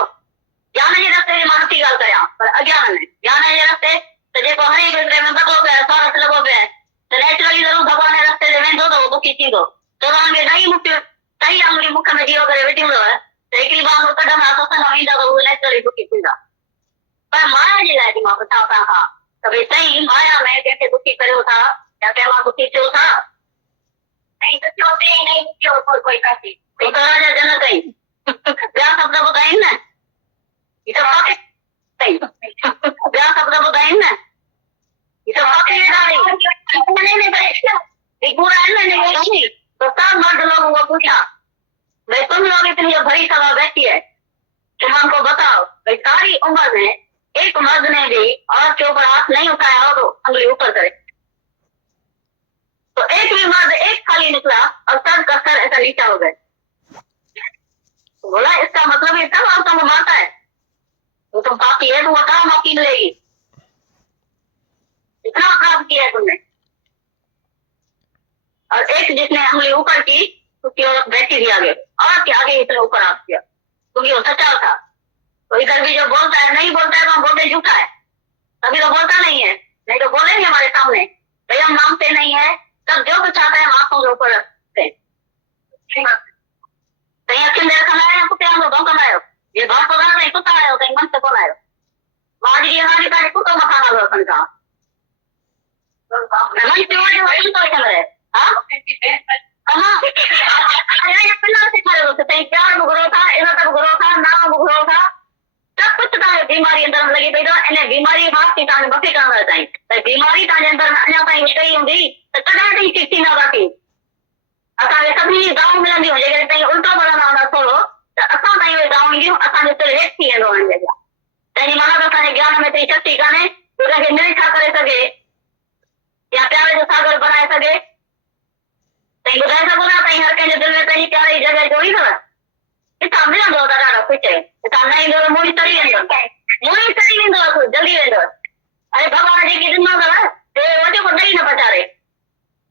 ज्ञान जे रस्ते ते मां नथी ॻाल्हि करियां पर अज्ञान में ज्ञान जे रस्ते त जेको हरे कृष्ण में लॻो पियो आहे स्वार्थ लॻो पियो आहे त नेचुरली ज़रूरु भॻवान जे रस्ते ते वेंदो त उहो दुखी थींदो त तव्हांखे ॾही मुठियूं टई आङुरियूं मुख में जीव करे विझी हूंदव त हिकिड़ी बार कढंदा सत्संग में ईंदा त उहे नेचुरली दुखी थींदा पर माया जे लाइ मां पुछां तव्हां खां त भई तई माया में कंहिंखे दुखी करियो था या कंहिं मां दुखी थियो था कोई काशी जा जन कई ॿिया शब्द ॿुधाइनि न ॿिया शब्द ॿुधाइनि न तो सब मर्द लोगों को पूछा भाई तुम लोग इतनी भरी सभा बैठी है तुम हमको बताओ भाई सारी उम्र में एक मर्द ने भी औरत के ऊपर हाथ नहीं उठाया हो तो उंगली ऊपर करे तो एक भी मर्द एक खाली निकला और सब का सर ऐसा नीचा हो गए तो बोला इसका मतलब ये सब औरतों को मारता है वो तुम पापी है तो बताओ माफी मिलेगी इतना अपराध किया है तुमने और एक जिसने उंगली ऊपर की उसकी औरत बैठी थी आगे और के आगे इतना ऊपर हाथ किया क्योंकि वो सच्चा था तो इधर भी जो बोलता है नहीं बोलता है तो बोलते झूठा है अभी तो बोलता नहीं है नहीं तो बोलेंगे हमारे सामने भाई हम मांगते नहीं है तब जो कुछ आता है हम आंखों के ऊपर रखते हैं कहीं अखिन देर खलायो कुत्ते आंदो भौंकण आयो ये भात पगार नहीं कुत्ता आयो कहीं मन से कोन आयो माजी हमारी का कुत्तो मथा ना लो खन का मन से वो कुत्तो चल रहे हां हां अरे ये पिल्ला से खड़े होते थे प्यार मुगरो था इधर तक गुरो था नाम मुगरो था सब कुछ का बीमारी अंदर में लगी पई तो इन्हें बीमारी हाथ की ताने बफे करना चाहिए तो बीमारी ताने अंदर अञा ताईं कई हूंदी त कॾहिं ताईं ठीक थी न बाकी असांखे सभिनी गांव मिलंदियूं जेकॾहिं ताईं उल्टो बढ़ंदा हूंदा थोरो त असां ताईं उहे गांव ईंदियूं असांजो सिर हेठि थी वेंदो वञे तंहिंजी माना त असांजे ज्ञान में एतिरी शक्ति कान्हे जो हुनखे मिल छा करे सघे या प्यार जो सागर बणाए सघे तईं ॿुधाए सघो था तईं हर कंहिंजे दिलि में पंहिंजी प्यार जी जॻह जोड़ी अथव हितां मिलंदो त ॾाढो ख़ुशि आहे हितां न ईंदो त मुड़ी तरी वेंदो जल्दी वेंदो अरे भॻवान जेकी ॾिनो अथव ते वॾो को ॾेई न पचारे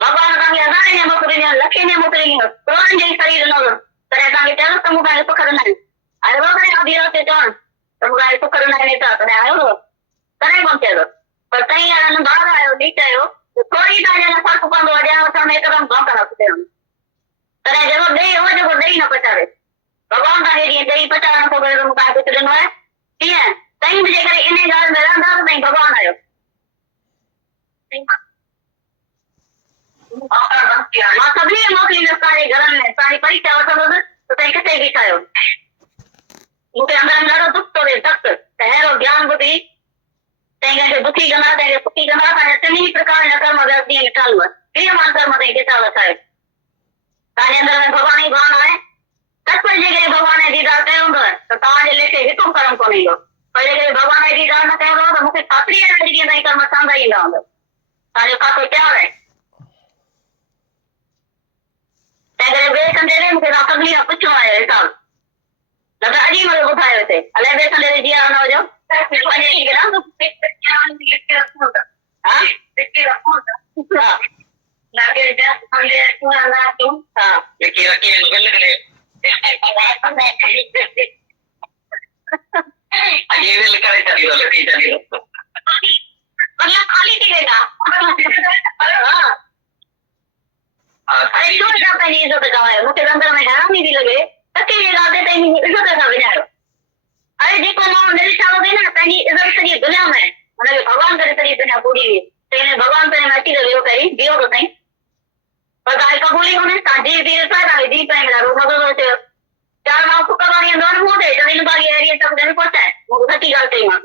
भॻवान तव्हांखे हज़ारे ने मोकिले ॾिनो लखे ने मोकिले ॾिनो करोड़नि जी शरीर ॾिनो अथव तॾहिं तव्हांखे चयो त मूंखे सुख ॾिना आहिनि हाणे ॿ करे अधी राति चवनि त मूंखे सुख ॾिना आहिनि हेतिरा तॾहिं आयो अथव तॾहिं कोन चयो पर तईं हाणे ॿार आयो नीच आयो थोरी तव्हांजे लाइ फ़र्क़ु पवंदो आहे ॼण वठण में हिकदमि भौंकण तॾहिं जेको ॾे उहो जेको ॾेई न पचारे भॻवान तव्हांखे जीअं ॾेई पचाइण नथो करे त मूंखे कुझु ॾिनो आहे कीअं तईं बि जेकॾहिं इन ॻाल्हि में रहंदा त तईं भॻवान आहियो मां सभिनी खे मोकिलींदसि तव्हांजे घरनि में तव्हांजी परीक्षा वठंदुसि त तईं किथे बीठा आहियो मूंखे अंदरि में ॾाढो दुख थो थिए सख़्तु त अहिड़ो ज्ञान ॿुधी तंहिं कंहिंखे दुखी कंदा कंहिंखे सुखी कंदा तव्हांजे टिनी प्रकार जा कर्म व्यक्ति लिखल कीअं मां कर्म ताईं किताब वसायो तव्हांजे अंदरि में भॻवान ई भान आहे सचमुच जेकॾहिं भॻवान जी दीदार कयो हूंदव त तव्हांजे लेखे हिकु कर्म कोन ईंदो पर जेकॾहिं भॻवान जी दीदार न कयो हूंदव त मूंखे खातिरी आहे ॾींहं ताईं कर्म ठहंदा ईंदा हूंदव तव्हांजो खातो प्यार आहे तंहिं करे ॿिए कंदे ते मूंखे तव्हां सभिनी खां पुछिणो आहे हिसाब न त अॼु ई मूंखे ॿुधायो हिते अलाए ॿिए कंदे ते जीअं न हुजो खाली थी वेंदा अरे छो था पंहिंजी इज़त कमायो मूंखे अंदरि में हैरानी थी लॻे त कहिड़ी ॻाल्हि ते पंहिंजी इज़त सां विञायो अरे जेको माण्हू निरक्षारो थिए न पंहिंजी इज़त सॼी दुनिया में हुनखे भॻवान करे सॼी दुनिया पूरी हुई त हिन भॻवान पहिरें अची करे वियो पहिरीं बीहो थो साईं पर तव्हांखे क़बूल ई कोन्हे तव्हां जी थी ॾिसो तव्हांखे जी ताईं मिला रोज़ नज़र थो अचेव चार माण्हू फुका पाणी ईंदो आहे मूं ते जमीन बाग़ी अहिड़ी टप करे पहुचाए मूंखे सची ॻाल्हि चई मां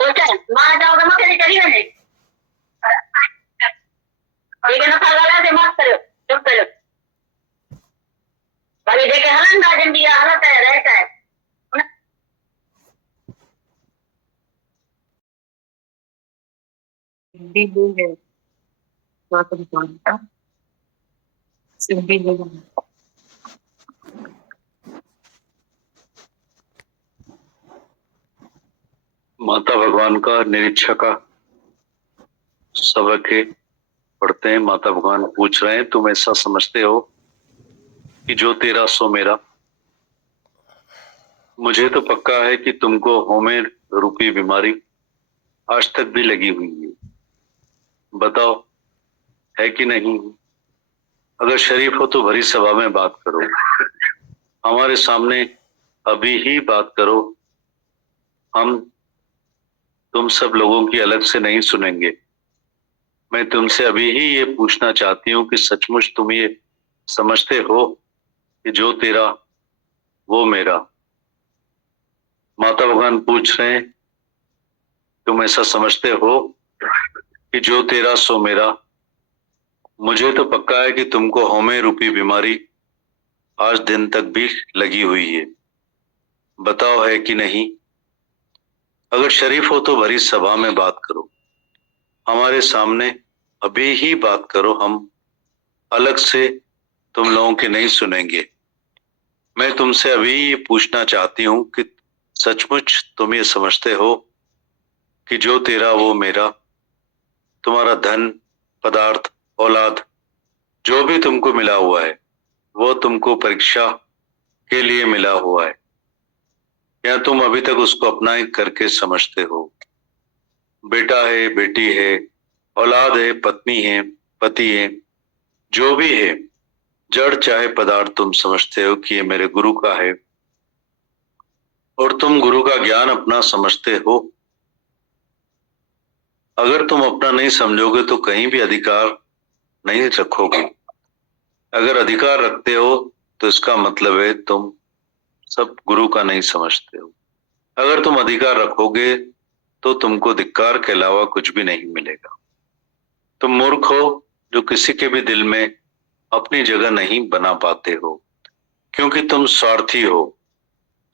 पहुचाए मां चवां त मूंखे चढ़ी वञे जेके नथा ॻाल्हायो त माफ़ करियो चुप करियो भले जेके हलनि था जिन जी हालत आहे रहत आहे सिंधी लोग हैं माता भगवान का सिंधी लोग माता भगवान का निरीक्षा का सबक है पढ़ते हैं। माता भगवान पूछ रहे हैं तुम ऐसा समझते हो कि जो तेरा सो मेरा। मुझे तो पक्का है कि तुमको होमे रूपी बीमारी आज तक भी लगी हुई है। बताओ है कि नहीं? अगर शरीफ हो तो भरी सभा में बात करो, हमारे सामने अभी ही बात करो। हम तुम सब लोगों की अलग से नहीं सुनेंगे। मैं तुमसे अभी ही ये पूछना चाहती हूँ कि सचमुच तुम ये समझते हो कि जो तेरा वो मेरा। माता भगवान पूछ रहे हैं तुम ऐसा समझते हो कि जो तेरा सो मेरा। मुझे तो पक्का है कि तुमको होमे रूपी बीमारी आज दिन तक भी लगी हुई है। बताओ है कि नहीं? अगर शरीफ हो तो भरी सभा में बात करो, हमारे सामने अभी ही बात करो। हम अलग से तुम लोगों के नहीं सुनेंगे। मैं तुमसे अभी ये पूछना चाहती हूँ कि सचमुच तुम ये समझते हो कि जो तेरा वो मेरा। तुम्हारा धन, पदार्थ, औलाद जो भी तुमको मिला हुआ है वो तुमको परीक्षा के लिए मिला हुआ है, या तुम अभी तक उसको अपना ही करके समझते हो? बेटा है, बेटी है, औलाद है, पत्नी है, पति है, जो भी है जड़ चाहे पदार्थ तुम समझते हो कि ये मेरे गुरु का है और तुम गुरु का ज्ञान अपना समझते हो। अगर तुम अपना नहीं समझोगे तो कहीं भी अधिकार नहीं रखोगे। अगर अधिकार रखते हो तो इसका मतलब है तुम सब गुरु का नहीं समझते हो। अगर तुम अधिकार रखोगे तो तुमको धिक्कार के अलावा कुछ भी नहीं मिलेगा। तुम मूर्ख हो जो किसी के भी दिल में अपनी जगह नहीं बना पाते हो, क्योंकि तुम स्वार्थी हो।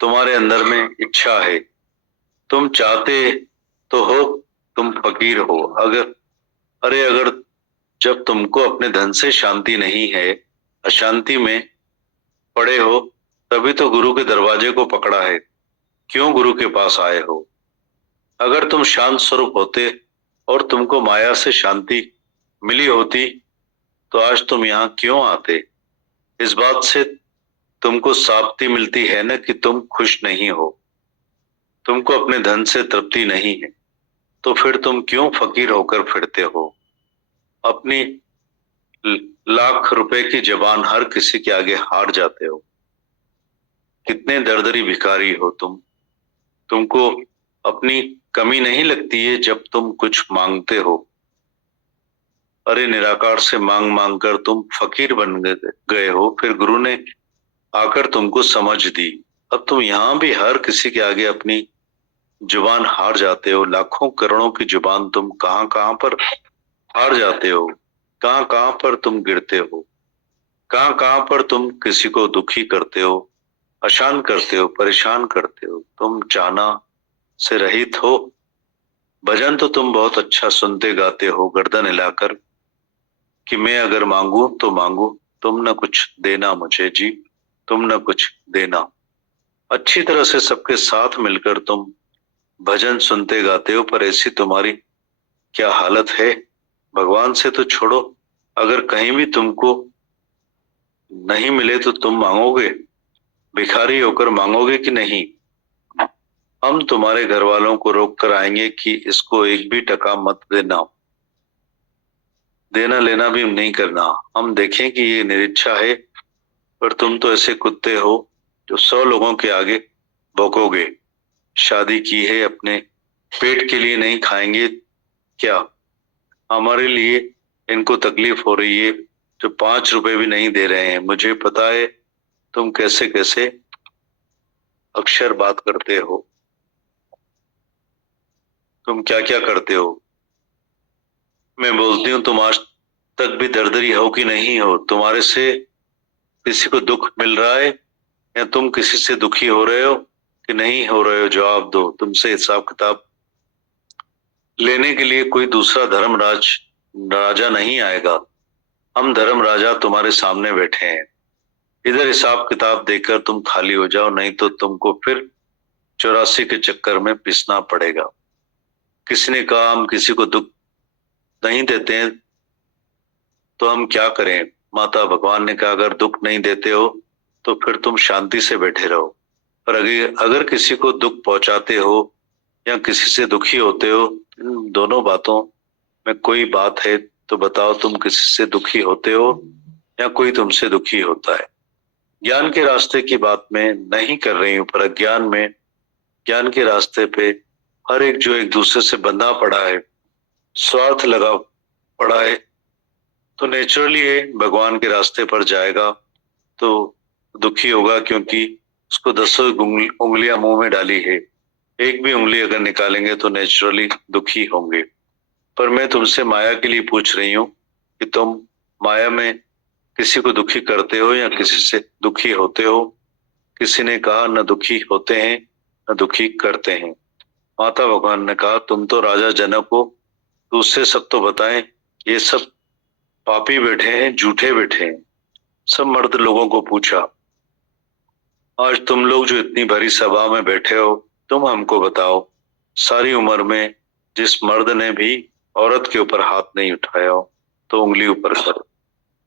तुम्हारे अंदर में इच्छा है, तुम चाहते तो हो, तुम फकीर हो। अगर जब तुमको अपने धन से शांति नहीं है, अशांति में पड़े हो, तभी तो गुरु के दरवाजे को पकड़ा है। क्यों गुरु के पास आए हो? अगर तुम शांत स्वरूप होते और तुमको माया से शांति मिली होती तो आज तुम यहाँ क्यों आते? इस बात से तुमको साबिती मिलती है ना कि तुम खुश नहीं हो, तुमको अपने धन से तृप्ति नहीं है, तो फिर तुम क्यों फकीर होकर फिरते हो? अपनी लाख रुपए की जबान हर किसी के आगे हार जाते हो। कितने दरदरी भिखारी हो तुम। तुमको अपनी कमी नहीं लगती है जब तुम कुछ मांगते हो। अरे निराकार से मांग मांग कर तुम फकीर बन गए हो, फिर गुरु ने आकर तुमको समझ दी। अब तुम यहाँ भी हर किसी के आगे अपनी जुबान हार जाते हो। लाखों करोड़ों की जुबान तुम कहाँ कहाँ पर हार जाते हो, कहाँ कहाँ पर तुम गिरते हो, कहाँ कहाँ पर तुम किसी को दुखी करते हो, अशांत करते हो, परेशान करते हो। तुम चाहना से रहित हो। भजन तो तुम बहुत अच्छा सुनते गाते हो गर्दन हिलाकर कि मैं अगर मांगू तो मांगू, तुम न कुछ देना मुझे जी, तुम न कुछ देना। अच्छी तरह से सबके साथ मिलकर तुम भजन सुनते गाते हो, पर ऐसी तुम्हारी क्या हालत है? भगवान से तो छोड़ो, अगर कहीं भी तुमको नहीं मिले तो तुम मांगोगे? भिखारी होकर मांगोगे कि नहीं? हम तुम्हारे घर वालों को रोक कर आएंगे कि इसको एक भी टका मत देना, देना लेना भी नहीं करना। हम देखें कि ये निरीच्छा है, पर तुम तो ऐसे कुत्ते हो जो 100 लोगों के आगे भौंकोगे। शादी की है, अपने पेट के लिए नहीं खाएंगे क्या? हमारे लिए इनको तकलीफ हो रही है जो 5 रुपए भी नहीं दे रहे हैं। मुझे पता है तुम कैसे कैसे अक्षर बात करते हो, तुम क्या क्या करते हो। मैं बोलती हूँ तुम आज तक भी दरदरी हो कि नहीं हो? तुम्हारे से किसी को दुख मिल रहा है या तुम किसी से दुखी हो रहे हो कि नहीं हो रहे हो? जवाब दो। तुमसे हिसाब किताब लेने के लिए कोई दूसरा राजा नहीं आएगा। हम धर्म राजा तुम्हारे सामने बैठे हैं। इधर हिसाब किताब देकर तुम खाली हो जाओ, नहीं तो तुमको फिर 84 के चक्कर में पिसना पड़ेगा। किसी ने कहा हम किसी को दुख नहीं देते हैं तो हम क्या करें? माता भगवान ने कहा अगर दुख नहीं देते हो तो फिर तुम शांति से बैठे रहो, पर अगर किसी को दुख पहुंचाते हो या किसी से दुखी होते हो, इन दोनों बातों में कोई बात है तो बताओ। तुम किसी से दुखी होते हो या कोई तुमसे दुखी होता है? ज्ञान के रास्ते की बात मैं नहीं कर रही हूं, पर अज्ञान में, ज्ञान के रास्ते पे हर एक जो एक दूसरे से बंधा पड़ा है, स्वार्थ लगा पड़ा है, तो नेचुरली है भगवान के रास्ते पर जाएगा तो दुखी होगा, क्योंकि उसको 10 उंगलियां मुंह में डाली है। एक भी उंगली अगर निकालेंगे तो नेचुरली दुखी होंगे। पर मैं तुमसे माया के लिए पूछ रही हूँ कि तुम माया में किसी को दुखी करते हो या किसी से दुखी होते हो? किसी ने कहा न दुखी होते हैं न दुखी करते हैं। माता भगवान ने कहा तुम तो राजा जनक हो, तो उससे सब तो बताएं। ये सब पापी बैठे हैं, झूठे बैठे हैं। सब मर्द लोगों को पूछा, आज तुम लोग जो इतनी भरी सभा में बैठे हो, तुम हमको बताओ, सारी उम्र में जिस मर्द ने भी औरत के ऊपर हाथ नहीं उठाया हो तो उंगली ऊपर करो।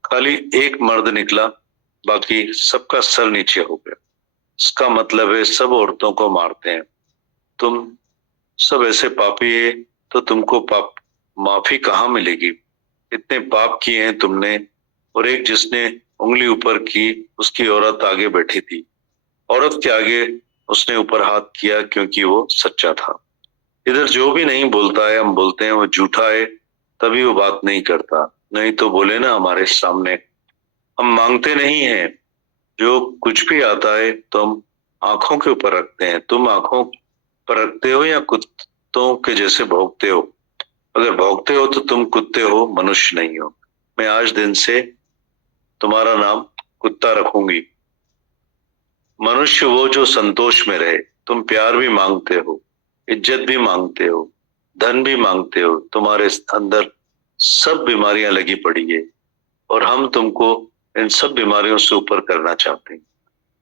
खाली एक मर्द निकला, बाकी सबका सर नीचे हो गया। इसका मतलब है सब औरतों को मारते हैं। तुम सब ऐसे पापी है तो तुमको पाप माफी कहाँ मिलेगी? इतने पाप किए हैं तुमने, और एक जिसने उंगली ऊपर की उसकी औरत आगे बैठी थी। औरत के आगे उसने ऊपर हाथ किया क्योंकि वो सच्चा था। इधर जो भी नहीं बोलता है हम बोलते हैं वो झूठा है, तभी वो बात नहीं करता। नहीं तो बोले ना हमारे सामने, हम मांगते नहीं हैं, जो कुछ भी आता है तो हम आंखों के ऊपर रखते हैं। तुम आंखों पर रखते हो या कुत्तों के जैसे भौंकते हो? अगर भौंकते हो तो तुम कुत्ते हो, मनुष्य नहीं हो। मैं आज दिन से तुम्हारा नाम कुत्ता रखूंगी। मनुष्य वो जो संतोष में रहे। तुम प्यार भी मांगते हो, इज्जत भी मांगते हो, धन भी मांगते हो। तुम्हारे अंदर सब बीमारियां लगी पड़ी है और हम तुमको इन सब बीमारियों से ऊपर करना चाहते हैं।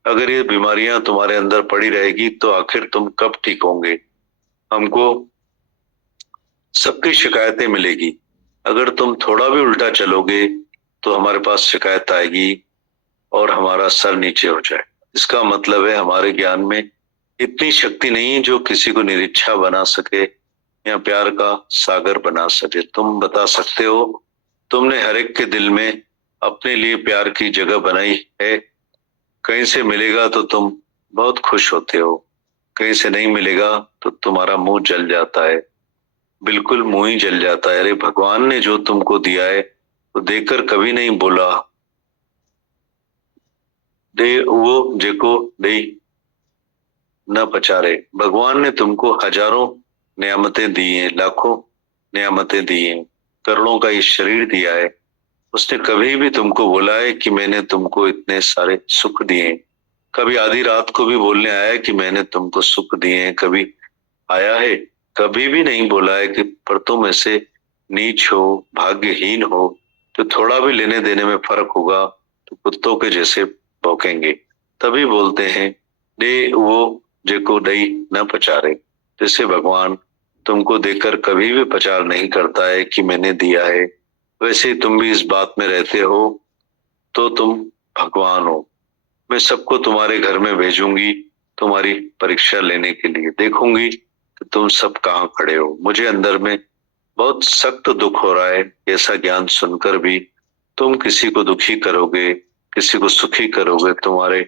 अगर ये बीमारियां तुम्हारे अंदर पड़ी रहेगी तो आखिर तुम कब ठीक होंगे? हमको सबकी शिकायतें मिलेगी। अगर तुम थोड़ा भी उल्टा चलोगे तो हमारे पास शिकायत आएगी और हमारा सर नीचे हो जाए। इसका मतलब है हमारे ज्ञान में इतनी शक्ति नहीं है जो किसी को निरीच्छा बना सके या प्यार का सागर बना सके। तुम बता सकते हो तुमने हर एक के दिल में अपने लिए प्यार की जगह बनाई है। कहीं से मिलेगा तो तुम बहुत खुश होते हो, कहीं से नहीं मिलेगा तो तुम्हारा मुंह जल जाता है, बिल्कुल मुंह ही जल जाता है। अरे भगवान ने जो तुमको दिया है तो देकर कभी नहीं बोला दे वो जेको दे न पचारे। भगवान ने तुमको हजारों नियामतें दी हैं, लाखों नियामतें दी हैं, करोड़ों का ये शरीर दिया है। उसने कभी भी तुमको बोला है कि मैंने तुमको इतने सारे सुख दिए हैं? कभी आधी रात को भी बोलने आया है कि मैंने तुमको सुख दिए हैं? कभी आया है? कभी भी नहीं बोला है कि पर तुम ऐसे नीच हो, भाग्यहीन हो, तो थोड़ा भी लेने देने में फर्क होगा तो कुत्तों के जैसे भौंकेंगे। तभी बोलते हैं दे वो जेको दई न पचारे। जैसे भगवान तुमको देकर कभी भी प्रचार नहीं करता है कि मैंने दिया है, वैसे ही तुम भी इस बात में रहते हो तो तुम भगवान हो। मैं सबको तुम्हारे घर में भेजूंगी तुम्हारी परीक्षा लेने के लिए। देखूंगी कि तुम सब कहाँ खड़े हो। मुझे अंदर में बहुत सख्त दुख हो रहा है। ऐसा ज्ञान सुनकर भी तुम किसी को दुखी करोगे, किसी को सुखी करोगे। तुम्हारे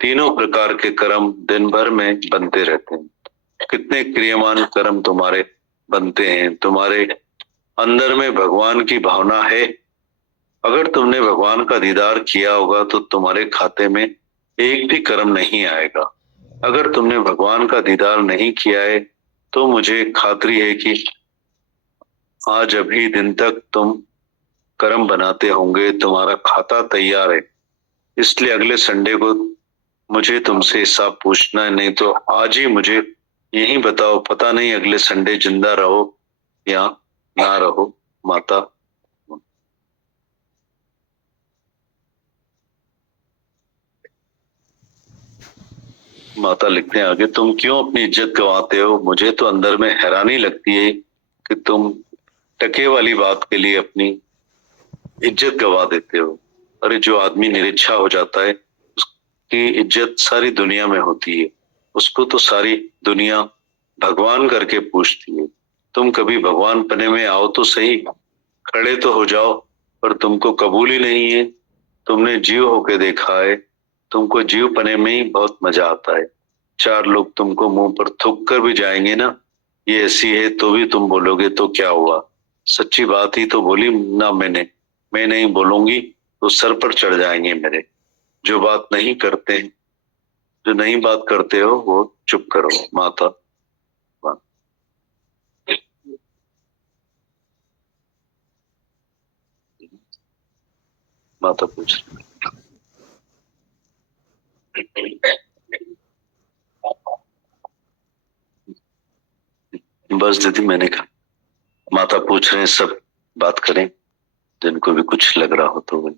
तीनों प्रकार के कर्म दिन भर में बनते रहते हैं। कितने क्रियामान कर्म तुम्हारे बनते हैं। तुम्हारे अंदर में भगवान की भावना है। अगर तुमने भगवान का दीदार किया होगा तो तुम्हारे खाते में एक भी कर्म नहीं आएगा। अगर तुमने भगवान का दीदार नहीं किया है तो मुझे खातरी है कि आज अभी दिन तक तुम कर्म बनाते होंगे। तुम्हारा खाता तैयार है, इसलिए अगले संडे को मुझे तुमसे हिसाब पूछना है। नहीं तो आज ही मुझे यही बताओ, पता नहीं अगले संडे जिंदा रहो या ना रहो। माता माता लिखते हैं आगे, तुम क्यों अपनी इज्जत गंवाते हो? मुझे तो अंदर में हैरानी लगती है कि तुम टके वाली बात के लिए अपनी इज्जत गंवा देते हो। अरे जो आदमी निरीच्छा हो जाता है उसकी इज्जत सारी दुनिया में होती है। उसको तो सारी दुनिया भगवान करके पूछती है। तुम कभी भगवान पने में आओ तो सही, खड़े तो हो जाओ, पर तुमको कबूल ही नहीं है। तुमने जीव होके देखा है, तुमको जीव पने में ही बहुत मजा आता है। चार लोग तुमको मुंह पर थूक कर भी जाएंगे ना, ये ऐसी है, तो भी तुम बोलोगे तो क्या हुआ, सच्ची बात ही तो बोली ना मैंने। मैं नहीं बोलूंगी तो सर पर चढ़ जाएंगे मेरे। जो बात नहीं करते, जो नहीं बात करते हो वो चुप करो। माता माता पूछ रही, बस दीदी मैंने कहा। माता पूछ रहे हैं सब बात करें, जिनको भी कुछ लग रहा हो तो वही।